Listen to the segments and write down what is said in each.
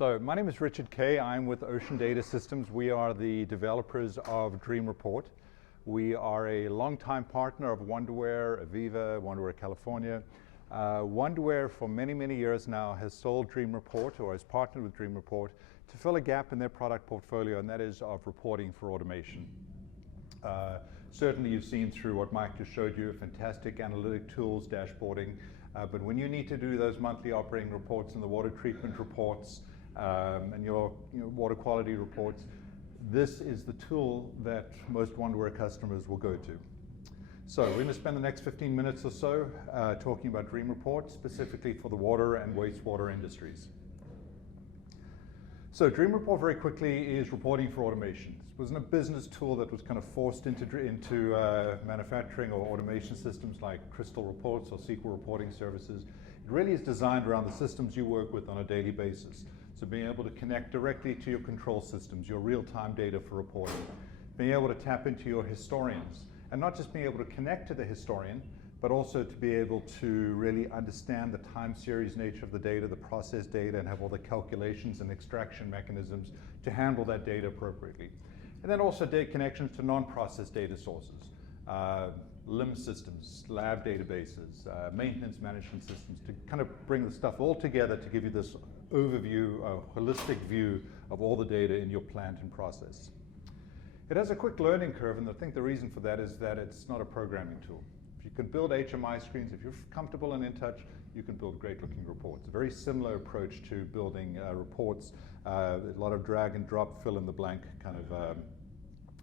So my name is Richard Kay. I'm with Ocean Data Systems. We are the developers of Dream Report. We are a longtime partner of Wonderware, Aviva, Wonderware California. Wonderware for many, many years now has sold Dream Report or has partnered with Dream Report to fill a gap in their product portfolio, and that is of reporting for automation. Certainly you've seen through what Mike just showed you, fantastic analytic tools, dashboarding, but when you need to do those monthly operating reports and the water treatment reports and your water quality reports, this is the tool that most Wonderware customers will go to. So we're going to spend the next 15 minutes or so talking about Dream Report, specifically for the water and wastewater industries. So Dream Report, very quickly, is reporting for automation. This wasn't a business tool that was kind of forced into manufacturing or automation systems like Crystal Reports or SQL reporting services. It really is designed around the systems you work with on a daily basis. So being able to connect directly to your control systems, your real-time data for reporting, being able to tap into your historians, and not just being able to connect to the historian, but also to be able to really understand the time series nature of the data, the process data, and have all the calculations and extraction mechanisms to handle that data appropriately. And then also data connections to non-process data sources, LIMS systems, lab databases, maintenance management systems, to kind of bring the stuff all together to give you this overview, a holistic view of all the data in your plant and process. It has a quick learning curve, and I think the reason for that is that it's not a programming tool. If you can build HMI screens, if you're comfortable and in touch, you can build great looking reports. A very similar approach to building reports, a lot of drag and drop, fill in the blank kind of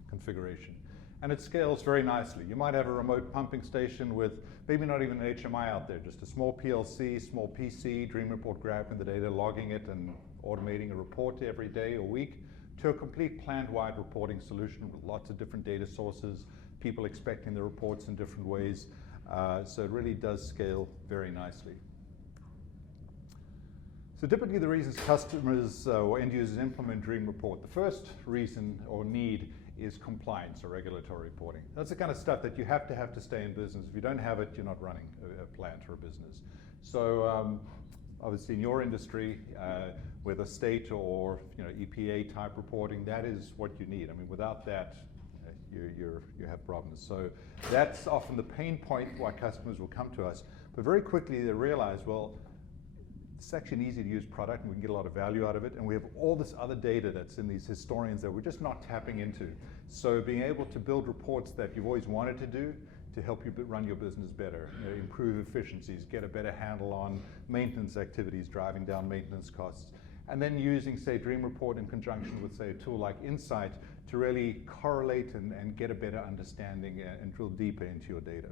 configuration. And it scales very nicely. You might have a remote pumping station with maybe not even an HMI out there, just a small PLC, small PC, Dream Report grabbing the data, logging it, and automating a report every day or week, to a complete plant-wide reporting solution with lots of different data sources, people expecting the reports in different ways. So it really does scale very nicely. So typically the reasons customers or end users implement Dream Report, the first reason or need is compliance or regulatory reporting. That's the kind of stuff that you have to stay in business. If you don't have it, you're not running a plant or a business. So obviously in your industry, whether state or EPA type reporting, that is what you need. I mean, without that, you have problems. So that's often the pain point why customers will come to us. But very quickly they realize, well, it's actually an easy to use product and we can get a lot of value out of it. And we have all this other data that's in these historians that we're just not tapping into. So being able to build reports that you've always wanted to do to help you run your business better, improve efficiencies, get a better handle on maintenance activities, driving down maintenance costs. And then using, say, Dream Report in conjunction with, say, a tool like Insight to really correlate and get a better understanding and drill deeper into your data.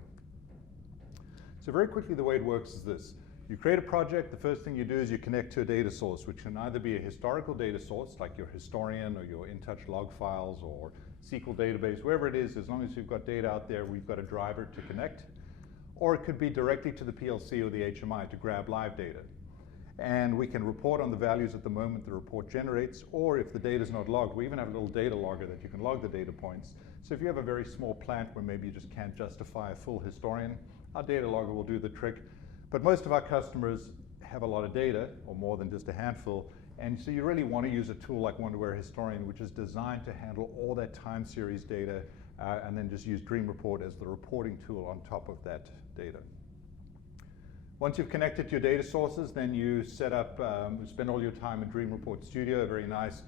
So very quickly, the way it works is this. You create a project, the first thing you do is you connect to a data source, which can either be a historical data source, like your historian or your InTouch log files or SQL database, wherever it is, as long as you've got data out there, we've got a driver to connect. Or it could be directly to the PLC or the HMI to grab live data. And we can report on the values at the moment the report generates, or if the data is not logged, we even have a little data logger that you can log the data points. So if you have a very small plant where maybe you just can't justify a full historian, our data logger will do the trick. But most of our customers have a lot of data, or more than just a handful, and so you really want to use a tool like Wonderware Historian, which is designed to handle all that time series data, and then just use Dream Report as the reporting tool on top of that data. Once you've connected to your data sources, then you set up, spend all your time in Dream Report Studio, a very nice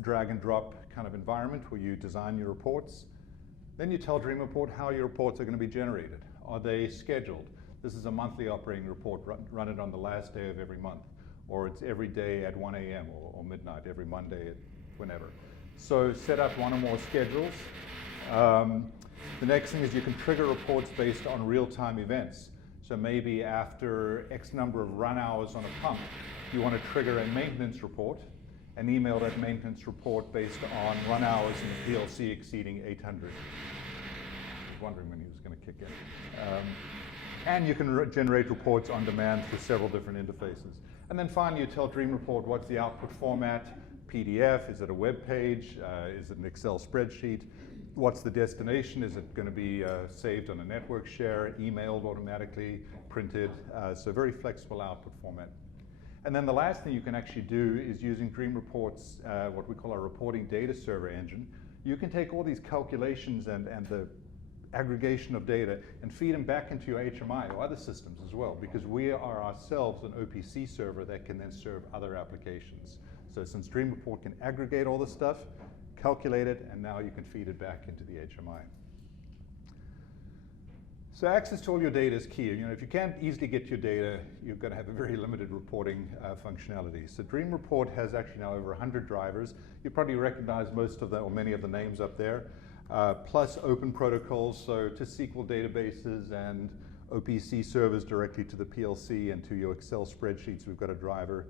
drag and drop kind of environment where you design your reports. Then you tell Dream Report how your reports are going to be generated. Are they scheduled? This is a monthly operating report, run it on the last day of every month, or it's every day at 1 a.m. or midnight, every Monday, whenever. So set up one or more schedules. The next thing is you can trigger reports based on real-time events. So maybe after X number of run hours on a pump, you want to trigger a maintenance report and email that maintenance report based on run hours in the PLC exceeding 800. I was wondering when he was going to kick in. And you can generate reports on demand through several different interfaces. And then finally, you tell Dream Report what's the output format, PDF, is it a web page, is it an Excel spreadsheet, what's the destination, is it going to be saved on a network share, emailed automatically, printed, so very flexible output format. And then the last thing you can actually do is using Dream Reports, what we call our reporting data server engine. You can take all these calculations and the aggregation of data and feed them back into your HMI or other systems as well, because we are ourselves an OPC server that can then serve other applications. So since Dream Report can aggregate all this stuff, calculate it, and now you can feed it back into the HMI. So access to all your data is key. If you can't easily get your data, you're going to have a very limited reporting functionality. So Dream Report has actually now over 100 drivers. You probably recognize most of them, or many of the names up there, plus open protocols, so to SQL databases and OPC servers directly to the PLC and to your Excel spreadsheets, we've got a driver.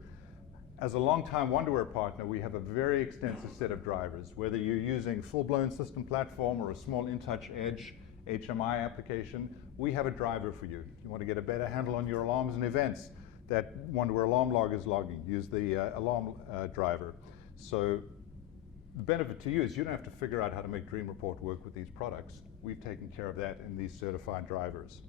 As a long-time Wonderware partner, we have a very extensive set of drivers. Whether you're using full-blown system platform or a small InTouch Edge HMI application, we have a driver for you. You want to get a better handle on your alarms and events that Wonderware Alarm Log is logging, use the alarm driver. So the benefit to you is you don't have to figure out how to make Dream Report work with these products. We've taken care of that in these certified drivers.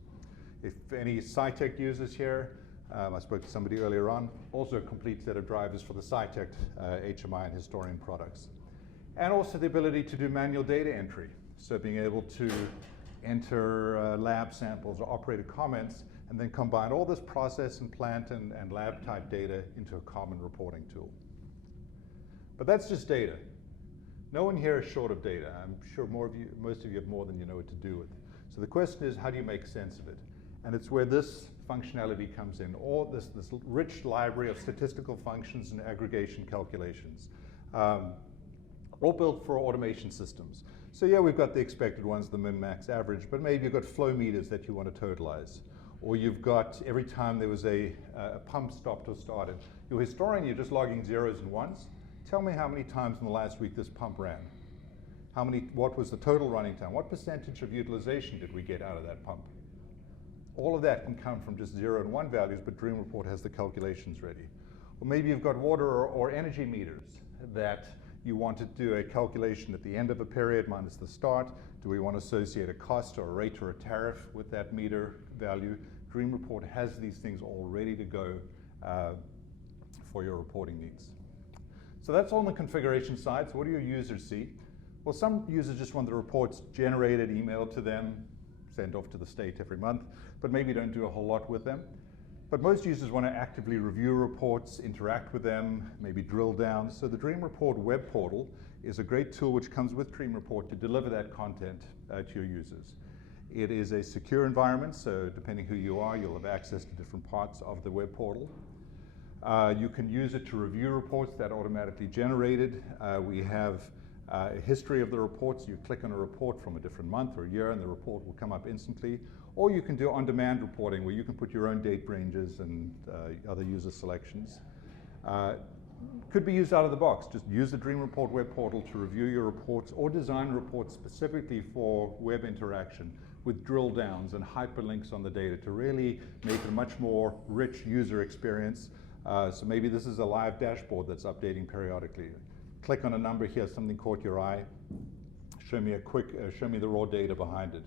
If any Cytec users here, I spoke to somebody earlier on, also a complete set of drivers for the Cytec HMI and Historian products. And also the ability to do manual data entry. So being able to enter lab samples or operator comments and then combine all this process and plant and lab type data into a common reporting tool. But that's just data. No one here is short of data. I'm sure most of you have more than you know what to do with. So the question is, how do you make sense of it? And it's where this functionality comes in, all this rich library of statistical functions and aggregation calculations, all built for automation systems. So yeah, we've got the expected ones, the min, max, average, but maybe you've got flow meters that you want to totalize. Or you've got, every time there was a pump stopped or started. Your historian, you're just logging zeros and ones. Tell me how many times in the last week this pump ran. What was the total running time? What percentage of utilization did we get out of that pump? All of that can come from just 0 and 1 values, but Dream Report has the calculations ready. Or maybe you've got water or energy meters that you want to do a calculation at the end of a period minus the start. Do we want to associate a cost or a rate or a tariff with that meter value? Dream Report has these things all ready to go for your reporting needs. So that's on the configuration side. So what do your users see? Well, some users just want the reports generated, emailed to them, sent off to the state every month, but maybe don't do a whole lot with them. But most users want to actively review reports, interact with them, maybe drill down. So the Dream Report web portal is a great tool which comes with Dream Report to deliver that content to your users. It is a secure environment, so depending who you are, you'll have access to different parts of the web portal. You can use it to review reports that are automatically generated. We have a history of the reports. You click on a report from a different month or year and the report will come up instantly. Or you can do on-demand reporting where you can put your own date ranges and other user selections. Could be used out of the box. Just use the Dream Report web portal to review your reports or design reports specifically for web interaction with drill downs and hyperlinks on the data to really make it a much more rich user experience. So maybe this is a live dashboard that's updating periodically. Click on a number here, something caught your eye. Show me the raw data behind it,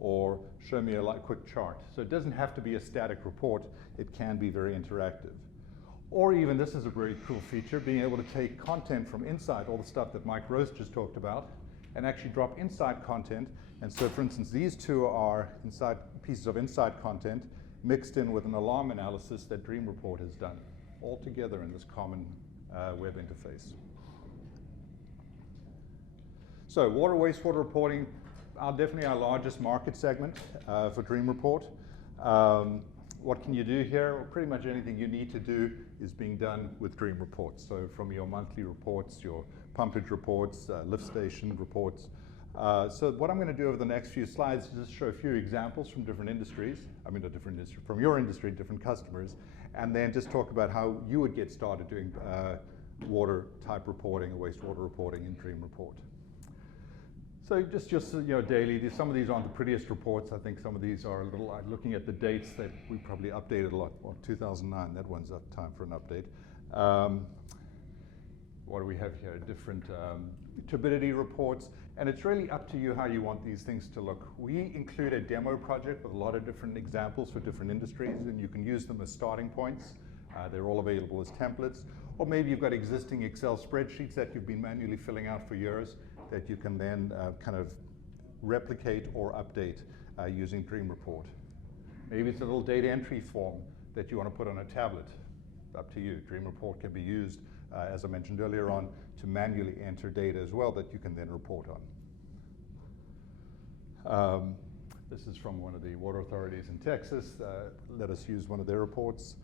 or show me a quick chart. So it doesn't have to be a static report. It can be very interactive. Or even, this is a very cool feature, being able to take content from inside, all the stuff that Mike Rose just talked about, and actually drop inside content. And so, for instance, these two are pieces of inside content mixed in with an alarm analysis that Dream Report has done, all together in this common web interface. So water, wastewater reporting, definitely our largest market segment for Dream Report. What can you do here? Well, pretty much anything you need to do is being done with Dream Report. So from your monthly reports, your pumpage reports, lift station reports. So what I'm going to do over the next few slides is just show a few examples from different industries. From your industry, different customers, and then just talk about how you would get started doing water type reporting or wastewater reporting in Dream Report. So just daily, some of these aren't the prettiest reports. I think some of these are a little, looking at the dates that we probably updated a lot. Well, 2009, that one's up time for an update. What do we have here? Different turbidity reports. And it's really up to you how you want these things to look. We include a demo project with a lot of different examples for different industries, and you can use them as starting points. They're all available as templates. Or maybe you've got existing Excel spreadsheets that you've been manually filling out for years that you can then kind of replicate or update using Dream Report. Maybe it's a little data entry form that you want to put on a tablet. Up to you. Dream Report can be used, as I mentioned earlier on, to manually enter data as well that you can then report on. This is from one of the water authorities in Texas. Let us use one of their reports.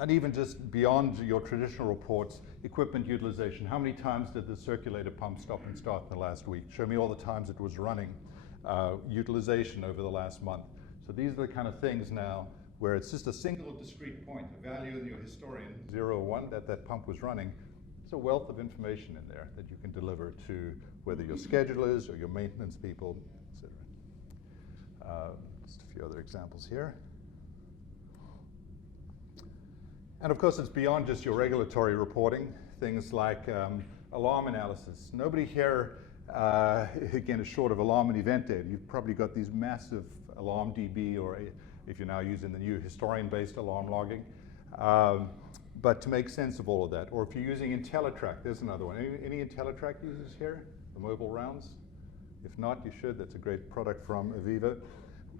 And even just beyond your traditional reports, equipment utilization. How many times did the circulator pump stop and start in the last week? Show me all the times it was running. Utilization over the last month. So these are the kind of things now where it's just a single discrete point, a value in your historian, 0 or 1, that pump was running. There's a wealth of information in there that you can deliver to whether your schedulers or your maintenance people, etc. Just a few other examples here. And of course, it's beyond just your regulatory reporting, things like alarm analysis. Nobody here, again, is short of alarm and event data. You've probably got these massive alarm DB, or if you're now using the new historian-based alarm logging. But to make sense of all of that, or if you're using IntelliTrack, there's another one. Any IntelliTrack users here, the mobile rounds? If not, you should. That's a great product from Aviva.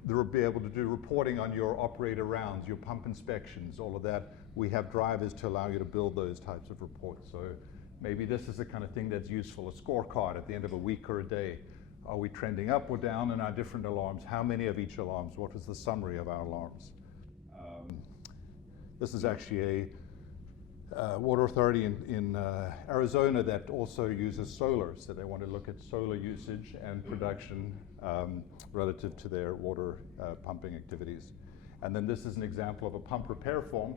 They'll be able to do reporting on your operator rounds, your pump inspections, all of that. We have drivers to allow you to build those types of reports. So maybe this is the kind of thing that's useful, a scorecard at the end of a week or a day. Are we trending up or down in our different alarms? How many of each alarms? What was the summary of our alarms? This is actually a water authority in Arizona that also uses solar. So they want to look at solar usage and production relative to their water pumping activities. And then this is an example of a pump repair form.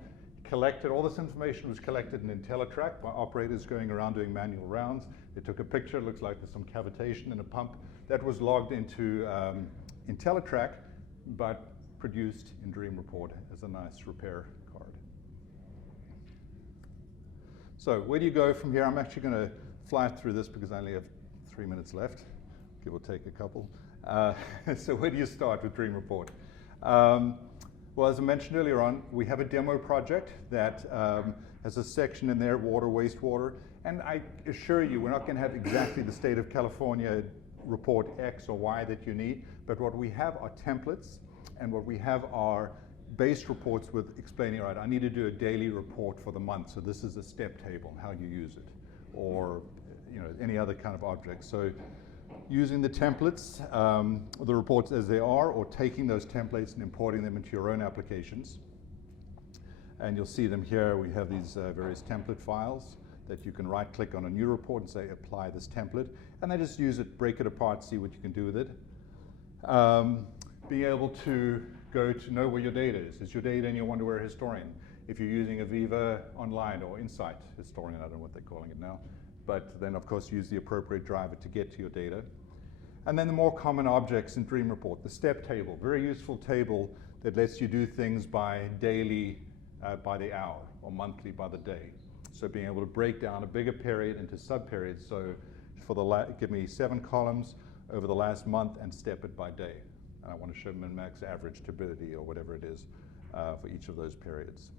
All this information was collected in IntelliTrack by operators going around doing manual rounds. They took a picture, it looks like there's some cavitation in a pump. That was logged into IntelliTrack, but produced in Dream Report as a nice repair card. So where do you go from here? I'm actually going to fly through this because I only have 3 minutes left, give or take a couple. So where do you start with Dream Report? Well, as I mentioned earlier on, we have a demo project that has a section in there, water, wastewater, and I assure you, we're not going to have exactly the state of California report X or Y that you need, but what we have are templates, and what we have are base reports with explaining, all right, I need to do a daily report for the month, so this is a step table, how you use it, or any other kind of object. So using the templates, the reports as they are, or taking those templates and importing them into your own applications. And you'll see them here. We have these various template files that you can right-click on a new report and say, apply this template. And then just use it, break it apart, see what you can do with it. Being able to go to know where your data is. Is your data in your Wonderware Historian? If you're using Aviva Online or Insight Historian, I don't know what they're calling it now. But then, of course, use the appropriate driver to get to your data. And then the more common objects in Dream Report, the step table, very useful table that lets you do things by daily, by the hour, or monthly by the day. So being able to break down a bigger period into sub-periods. So give me 7 columns over the last month and step it by day. And I want to show min-max average turbidity or whatever it is for each of those periods.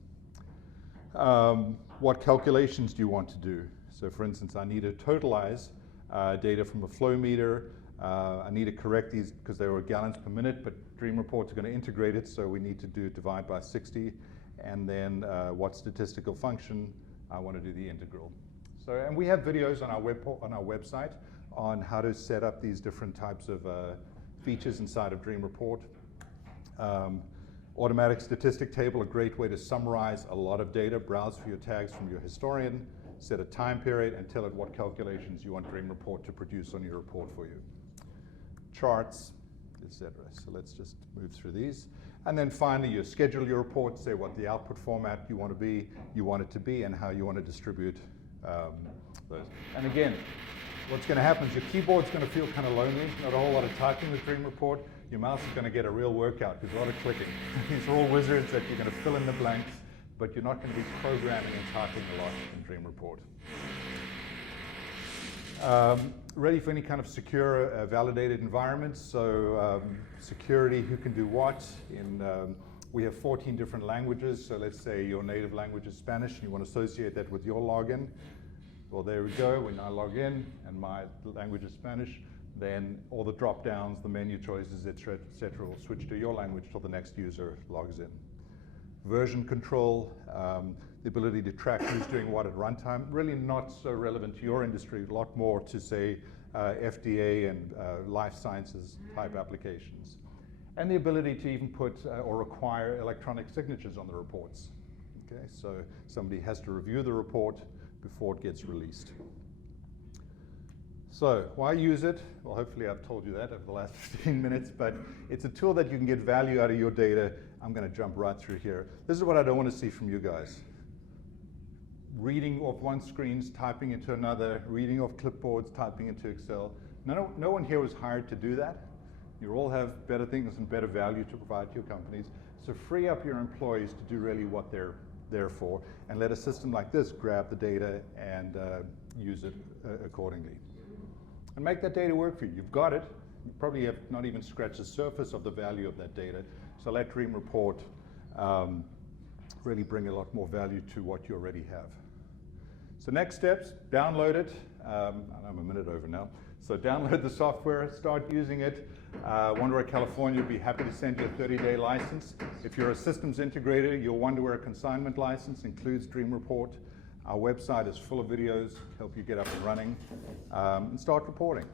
What calculations do you want to do? So for instance, I need to totalize data from a flow meter. I need to correct these because they were gallons per minute, but Dream Report's going to integrate it, so we need to divide by 60. And then what statistical function I want to do the integral. So, and we have videos on our website on how to set up these different types of features inside of Dream Report. Automatic statistic table, a great way to summarize a lot of data. Browse for your tags from your historian, set a time period, and tell it what calculations you want Dream Report to produce on your report for you. Charts, etc. So let's just move through these. And then finally, you schedule your report, say what the output format you want it to be, and how you want to distribute those. And again, what's going to happen is your keyboard's going to feel kind of lonely, not a whole lot of typing with Dream Report. Your mouse is going to get a real workout. There's a lot of clicking. These are all wizards that you're going to fill in the blanks, but you're not going to be programming and typing a lot in Dream Report. Ready for any kind of secure, validated environment. So security, who can do what in We have 14 different languages, so let's say your native language is Spanish and you want to associate that with your login. Well, there we go. When I log in and my language is Spanish, then all the drop downs, the menu choices, et cetera, will switch to your language till the next user logs in. Version control, the ability to track who's doing what at runtime, really not so relevant to your industry, a lot more to say FDA and life sciences type applications. And the ability to even put or require electronic signatures on the reports. Okay, so somebody has to review the report before it gets released. So why use it? Well, hopefully I've told you that over the last 15 minutes, but it's a tool that you can get value out of your data. I'm going to jump right through here. This is what I don't want to see from you guys. Reading off one screens, typing into another, reading off clipboards, typing into Excel. No one here was hired to do that. You all have better things and better value to provide to your companies. So free up your employees to do really what they're there for, and let a system like this grab the data and use it accordingly. And make that data work for you. You've got it. You probably have not even scratched the surface of the value of that data. So let Dream Report really bring a lot more value to what you already have. So next steps, download it. I'm a minute over now. So download the software, start using it. Wonderware California would be happy to send you a 30-day license. If you're a systems integrator, your Wonderware consignment license includes Dream Report. Our website is full of videos to help you get up and running and start reporting.